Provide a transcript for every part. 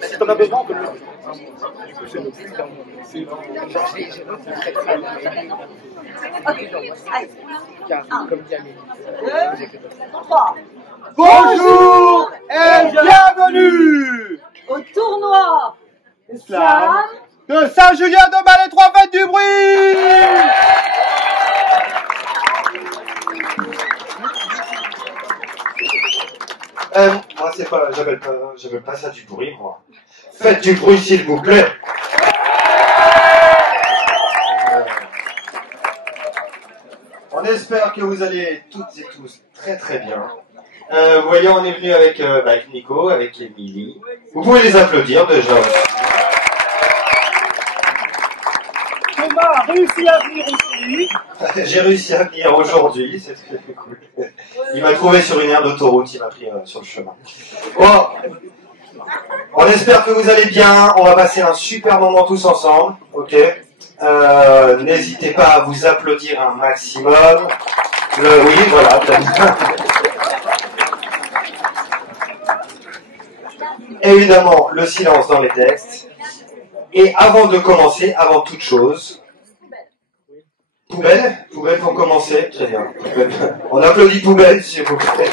Si t'en as besoin, on peut le Bonjour et bienvenue au tournoi Slam de Saint-Julien de Malétroit, faites du bruit. Moi c'est pas, j'appelle pas ça du bruit, moi. Faites du bruit s'il vous plaît. On espère que vous allez toutes et tous très très bien. Vous voyez, on est venu avec Nico, avec Émilie. Vous pouvez les applaudir déjà. Thomas a réussi à venir ici. J'ai réussi à venir aujourd'hui, c'est très cool. Il m'a trouvé sur une aire d'autoroute, il m'a pris sur le chemin. Bon, on espère que vous allez bien, on va passer un super moment tous ensemble, ok. N'hésitez pas à vous applaudir un maximum. Oui, voilà. Évidemment, le silence dans les textes. Et avant de commencer, avant toute chose, poubelle pour commencer, très bien. On applaudit poubelle, s'il vous plaît.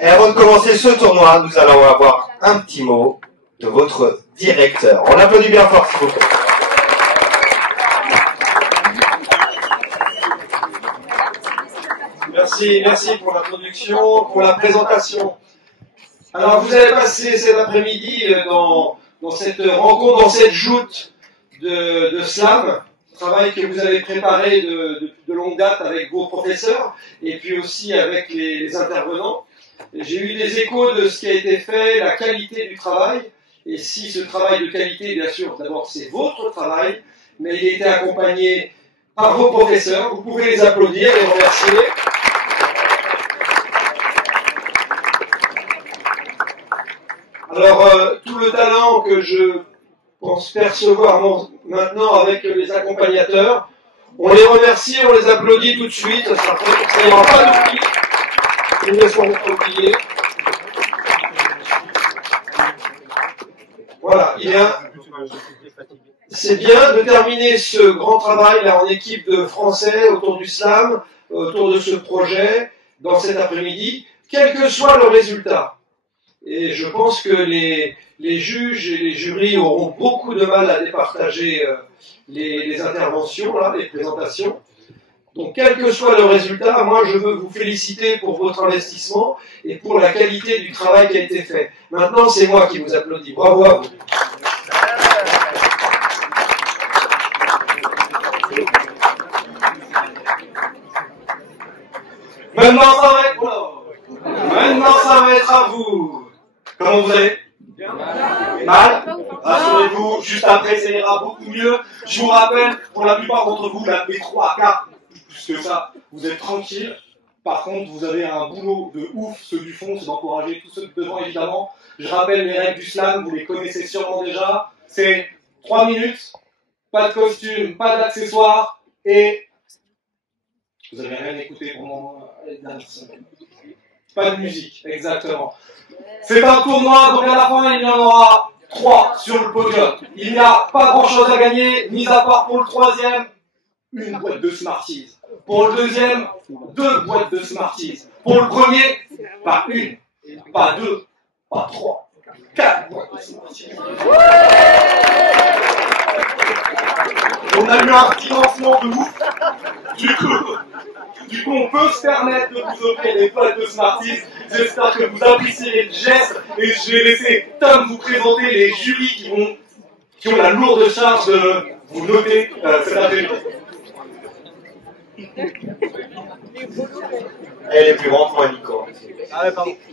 Et avant de commencer ce tournoi, nous allons avoir un petit mot de votre directeur. On applaudit bien fort, s'il vous plaît. Merci pour l'introduction, pour la présentation. Alors vous avez passé cet après-midi dans cette rencontre, dans cette joute de slam, travail que vous avez préparé de longue date avec vos professeurs et puis aussi avec les intervenants. J'ai eu des échos de ce qui a été fait, la qualité du travail, et si ce travail de qualité, bien sûr, d'abord c'est votre travail, mais il a été accompagné par vos professeurs, vous pouvez les applaudir et les remercier. Alors, tout le talent que je pense percevoir maintenant avec les accompagnateurs, on les remercie, on les applaudit tout de suite, ça n'y aura pas d'oubli, ils ne seront pas oubliés. Voilà, c'est bien de terminer ce grand travail là en équipe de Français autour du slam, autour de ce projet, dans cet après-midi, quel que soit le résultat. Et je pense que les juges et les jurys auront beaucoup de mal à départager les interventions, là, les présentations. Donc, quel que soit le résultat, moi, je veux vous féliciter pour votre investissement et pour la qualité du travail qui a été fait. Maintenant, c'est moi qui vous applaudis. Bravo à vous. Maintenant, ça va être à vous. Comment vous allez? Mal? Rassurez-vous, juste après, ça ira beaucoup mieux. Je vous rappelle, pour la plupart d'entre vous, la P3, 4, plus que ça, vous êtes tranquille. Par contre, vous avez un boulot de ouf. Ceux du fond, c'est d'encourager tous ceux de devant, évidemment. Je rappelle les règles du slam, vous les connaissez sûrement déjà. C'est 3 minutes, pas de costume, pas d'accessoires, et vous n'avez rien écouté pendant les dernières semaines. Pas de musique, exactement. C'est un tournoi, donc à la fin, il y en aura 3 sur le podium. Il n'y a pas grand-chose à gagner, mis à part pour le troisième, une boîte de Smarties. Pour le deuxième, 2 boîtes de Smarties. Pour le premier, pas une, pas 2, pas 3, 4 boîtes de Smarties. On a eu un financement de ouf. Du coup, on peut se permettre de vous offrir des boîtes de Smarties. J'espère que vous apprécierez le geste. Et je vais laisser Tom vous présenter les jurys qui ont la lourde charge de vous noter cet après-midi. Elle est plus grande que moi, Nico.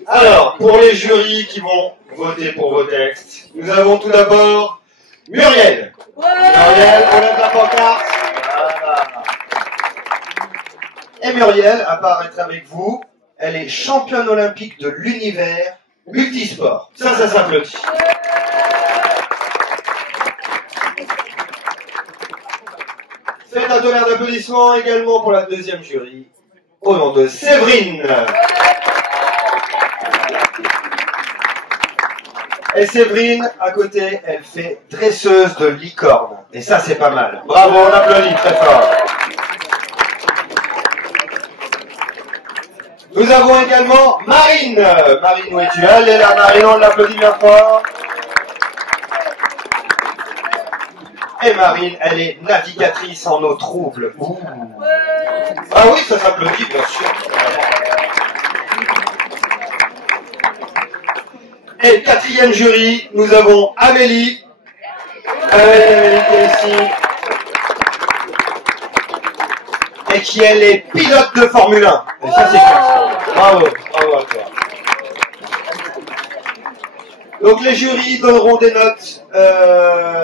Alors, pour les jurys qui vont voter pour vos textes, nous avons tout d'abord Muriel. Muriel, on lève la pancarte. Voilà. Et Muriel, à part être avec vous, elle est championne olympique de l'univers multisport. Ça s'applaudit. Faites un tonnerre d'applaudissements également pour la deuxième jury, au nom de Séverine. Et Séverine, à côté, elle fait dresseuse de licorne. Et ça, c'est pas mal. Bravo, on applaudit très fort. Nous avons également Marine. Marine, où es-tu? Elle est là, Marine, on l'applaudit bien fort. Et Marine, elle est navigatrice en eau trouble. Ouh. Ah oui, ça s'applaudit, bien sûr. Et quatrième jury, nous avons Amélie. Amélie qui est ici. Et qui elle est pilote de Formule 1. Et ça c'est classe. Bravo, bravo à toi. Donc les jurys donneront des notes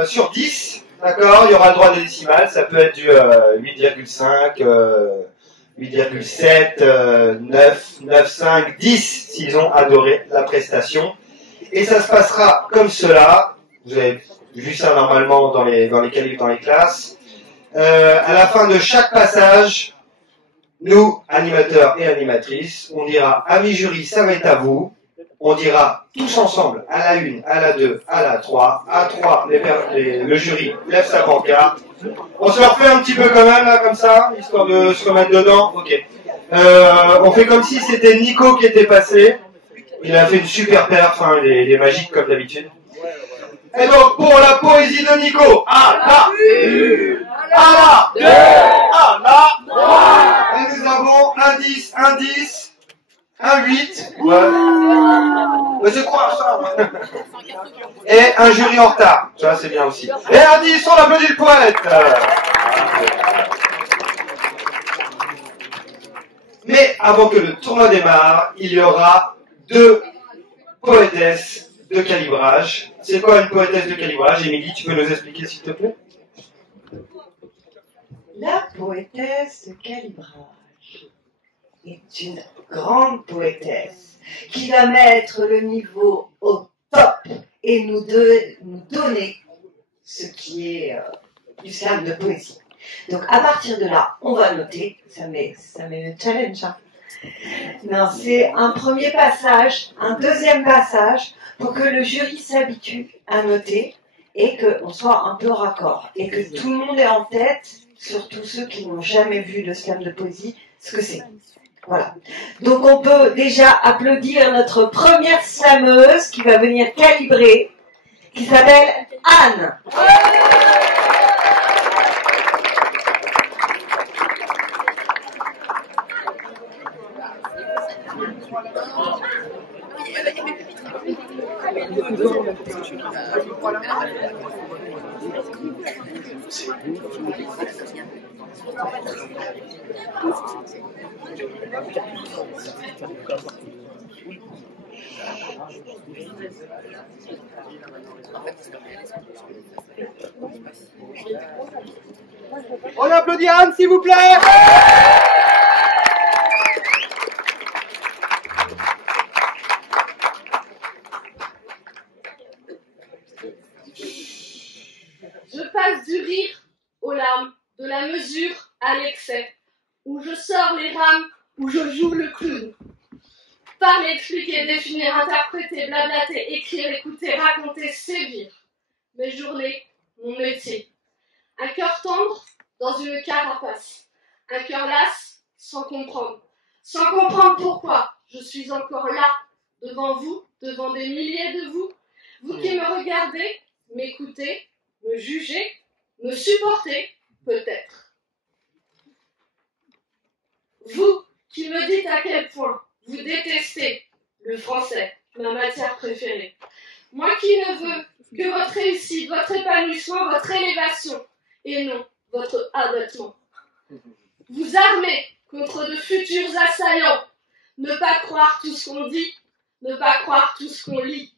sur 10. D'accord, il y aura le droit de décimales, ça peut être du 8,5, 8,7, 9, 9,5, 10 s'ils ont adoré la prestation. Et ça se passera comme cela. Vous avez vu ça normalement dans les calibres, dans les classes. À la fin de chaque passage, nous, animateurs et animatrices, on dira « Amis jury, ça va être à vous ». On dira tous ensemble, à la 1, à la 2, à la 3. À 3, le jury lève sa pancarte. On se le refait un petit peu quand même, là, comme ça, histoire de se remettre dedans. Ok. On fait comme si c'était Nico qui était passé. Il a fait une super perf, hein, il est magique comme d'habitude. Et donc, pour la poésie de Nico, à la 2, à la 3. Et nous avons un 10, un 10, un 8. Ouais. Mais c'est quoi ça? Et un jury en retard. Ça, c'est bien aussi. Et un 10, on applaudit le poète. Mais avant que le tournoi démarre, il y aura 2 poétesses de calibrage. C'est quoi une poétesse de calibrage? Émilie, tu peux nous expliquer s'il te plaît? La poétesse de calibrage est une grande poétesse qui va mettre le niveau au top et nous donner ce qui est du slam de poésie. Donc à partir de là, on va noter. Ça met le challenge. Hein. Non, c'est un premier passage, un deuxième passage pour que le jury s'habitue à noter et qu'on soit un peu raccord et que tout le monde ait en tête, surtout ceux qui n'ont jamais vu le slam de poésie, ce que c'est. Voilà. Donc on peut déjà applaudir notre première slameuse qui va venir calibrer, qui s'appelle Anne. On applaudit Anne, s'il vous plaît. Je passe du rire aux larmes, de la mesure à l'excès, où je sors les rames, où je joue le clown. Parler, expliquer, définir, interpréter, blablater, écrire, écouter, raconter, sévir. Mes journées, mon métier. Un cœur tendre dans une carapace. Un cœur las sans comprendre. Sans comprendre pourquoi je suis encore là, devant vous, devant des milliers de vous. Vous qui me regardez, m'écoutez, me jugez, me supportez, peut-être. Vous qui me dites à quel point vous détestez le français, ma matière préférée. Moi qui ne veux que votre réussite, votre épanouissement, votre élévation, et non votre abattement. Vous armez contre de futurs assaillants. Ne pas croire tout ce qu'on dit, ne pas croire tout ce qu'on lit.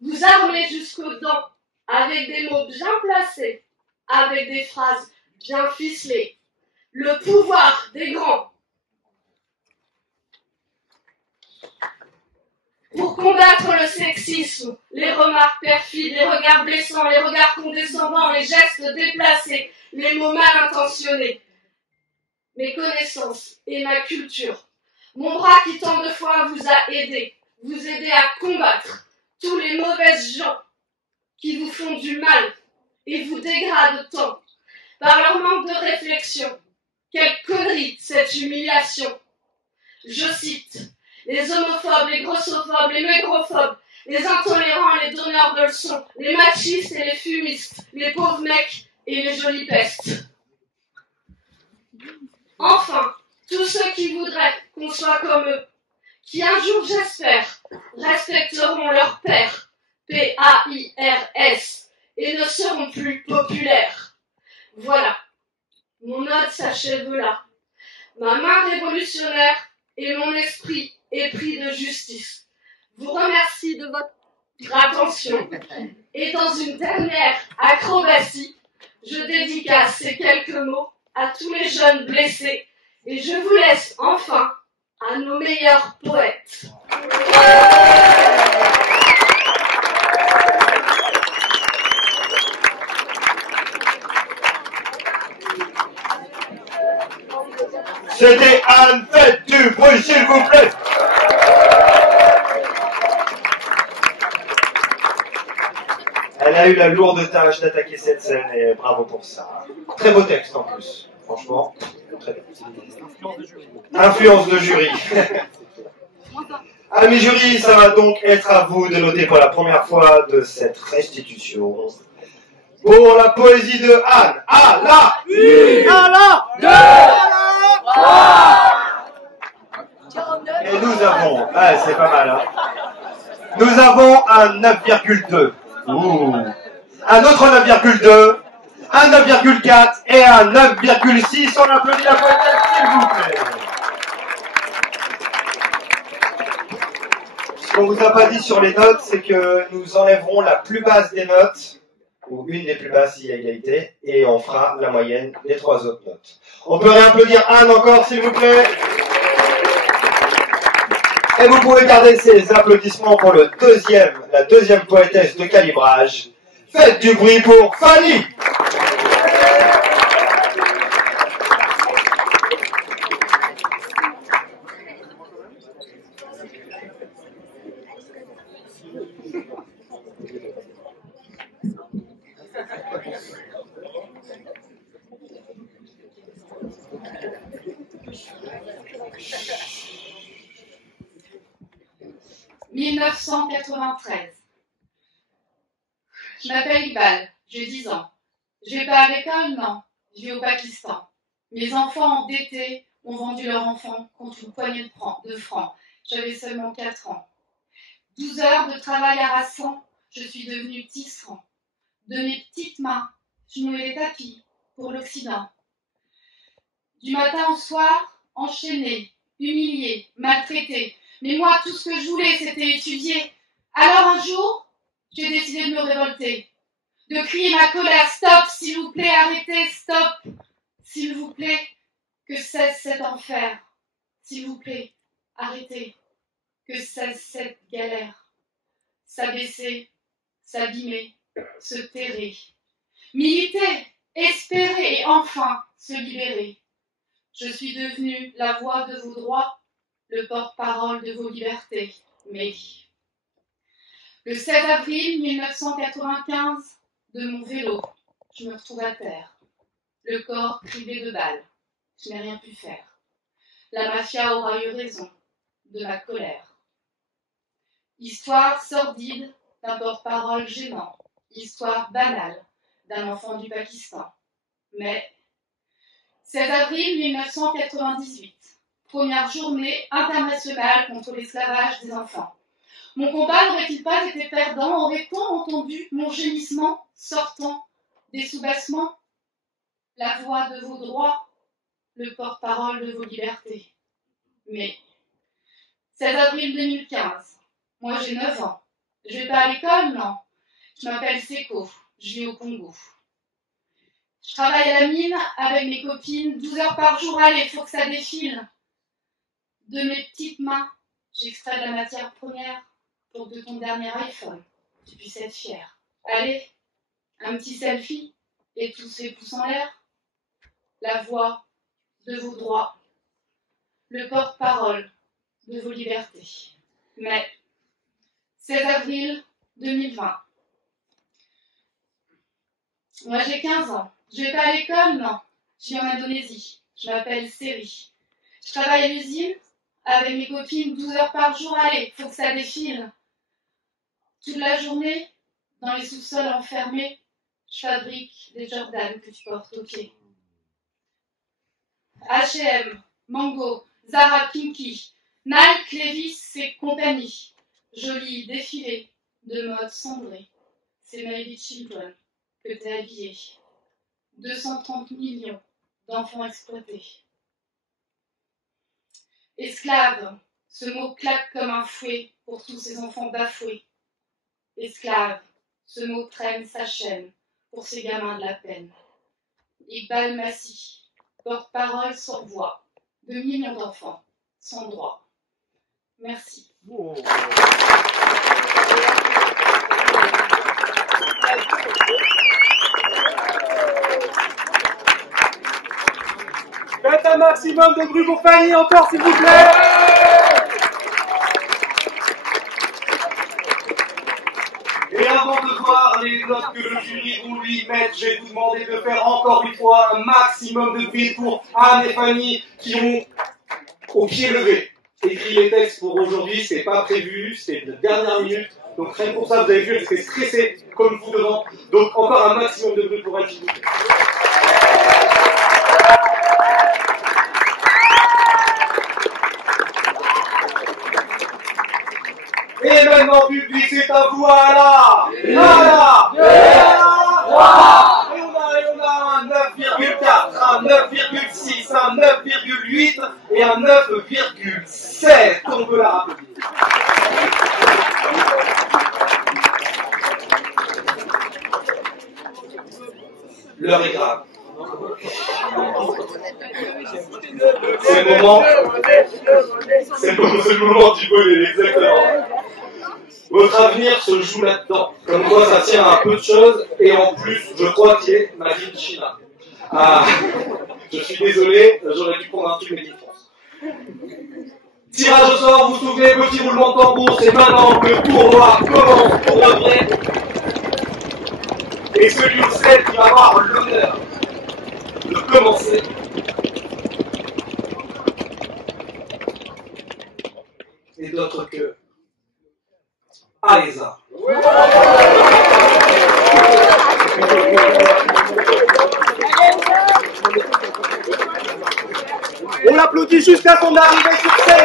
Vous armez jusqu'aux dents, avec des mots bien placés, avec des phrases bien ficelées. Le pouvoir des grands. Pour combattre le sexisme, les remarques perfides, les regards blessants, les regards condescendants, les gestes déplacés, les mots mal intentionnés. Mes connaissances et ma culture, mon bras qui tant de fois vous a aidé, vous aider à combattre tous les mauvaises gens qui vous font du mal et vous dégradent tant par leur manque de réflexion. Quelle connerie cette humiliation. Je cite, les homophobes, les grossophobes, les mégrophobes, les intolérants et les donneurs de leçons, les machistes et les fumistes, les pauvres mecs et les jolies pestes. Enfin, tous ceux qui voudraient qu'on soit comme eux, qui un jour, j'espère, respecteront leur père, P-A-I-R-S, et ne seront plus populaires. Voilà, mon ode s'achève là. Ma main révolutionnaire et mon esprit épris de justice vous remercie de votre attention. Et dans une dernière acrobatie, je dédicace ces quelques mots à tous les jeunes blessés et je vous laisse enfin à nos meilleurs poètes. C'était Anne, faites du bruit s'il vous plaît. Elle a eu la lourde tâche d'attaquer cette scène et bravo pour ça. Très beau texte en plus, franchement. Très bien. Influence de jury. Amis jury, ça va donc être à vous de noter pour la première fois de cette restitution. Pour la poésie de Anne, à la une, à la deux. Et nous avons, c'est pas mal, hein. Nous avons un 9,2. Un autre 9,2, un 9,4 et un 9,6. On applaudit la poétesse, s'il vous plaît. Ce qu'on vous a pas dit sur les notes, c'est que nous enlèverons la plus basse des notes, ou une des plus basses s'il y a égalité, et on fera la moyenne des 3 autres notes. On peut réapplaudir Anne encore, s'il vous plaît. Et vous pouvez garder ces applaudissements pour la deuxième poétesse de calibrage. Faites du bruit pour Fanny. « 1993. Je m'appelle Iqbal, j'ai 10 ans. Je vais pas à l'école, non. Je vis au Pakistan. Mes enfants endettés ont vendu leur enfant contre une poignée de francs. J'avais seulement 4 ans. 12 heures de travail harassant, je suis devenue tisserand. De mes petites mains, je nouais les tapis pour l'Occident. Du matin au soir, enchaînée, humiliée, maltraitée. Mais moi, tout ce que je voulais, c'était étudier. Alors un jour, j'ai décidé de me révolter, de crier ma colère. Stop, s'il vous plaît, arrêtez, stop. S'il vous plaît, que cesse cet enfer. S'il vous plaît, arrêtez, que cesse cette galère. S'abaisser, s'abîmer, se terrer. Militer, espérer et enfin se libérer. Je suis devenue la voix de vos droits, le porte-parole de vos libertés, mais le 16 avril 1995, de mon vélo, je me retrouve à terre, le corps criblé de balles, je n'ai rien pu faire. La mafia aura eu raison de ma colère. Histoire sordide d'un porte-parole gênant, histoire banale d'un enfant du Pakistan, mais 16 avril 1998. Première journée internationale contre l'esclavage des enfants. Mon combat n'aurait-il pas été perdant? Aurait-on entendu mon gémissement sortant des soubassements? La voix de vos droits, le porte-parole de vos libertés. Mais 16 avril 2015, moi j'ai 9 ans. Je vais pas à l'école, non. Je m'appelle Seko, je vis au Congo. Je travaille à la mine avec mes copines, 12 heures par jour, allez, faut que ça défile. De mes petites mains, j'extrais de la matière première pour que de ton dernier iPhone, tu puisses être fier. Allez, un petit selfie et tous les pouces en l'air. La voix de vos droits, le porte-parole de vos libertés. Mais 16 avril 2020. Moi j'ai 15 ans. Je vais pas à l'école, non. Je vis en Indonésie. Je m'appelle Seri. Je travaille à l'usine avec mes copines 12 heures par jour. Allez, faut que ça défile. Toute la journée, dans les sous-sols enfermés, je fabrique des Jordan que tu portes aux pieds. H&M, Mango, Zara, Kinky, Nike, Levi's et compagnie. Joli défilé de mode cendré. C'est Maybe Children que t'es habillé. 230 millions d'enfants exploités. Esclave, ce mot claque comme un fouet pour tous ces enfants bafoués. Esclave, ce mot traîne sa chaîne pour ces gamins de la peine. Iqbal Massi, porte-parole sans voix de millions d'enfants sans droit. Merci. Oh. Faites un maximum de bruit pour Fanny encore, s'il vous plaît. Et avant de voir les notes que le jury vont lui mettre, je vais vous demander de faire encore une fois un maximum de bruit pour Anne et Fanny qui ont, au pied levé, écrit les textes pour aujourd'hui. C'est pas prévu, c'est de dernière minute. Donc rien que pour ça, vous avez vu, j'étais stressé comme vous devant. Donc encore un maximum de bruit pour Anne, s'il vous plaît. Et maintenant, public, c'est à vous, voilà. Voilà. Et on a un 9,4, un 9,6, un 9,8 et un 9,7. On peut la rappeler. L'heure est grave. C'est le moment. C'est le moment du bonnet, exactement. Votre avenir se joue là-dedans. Comme quoi, ça tient à peu de choses. Et en plus, je crois qu'il est ma vie de China. Ah, je suis désolé, j'aurais dû prendre un truc Made in France. Tirage au sort, vous vous souvenez, petit roulement de tambour, c'est maintenant que le tournoi commence pour de vrai. Et celui ou celle qui va avoir l'honneur de commencer et d'autres que Aïza. On l'applaudit jusqu'à son arrivée sur scène.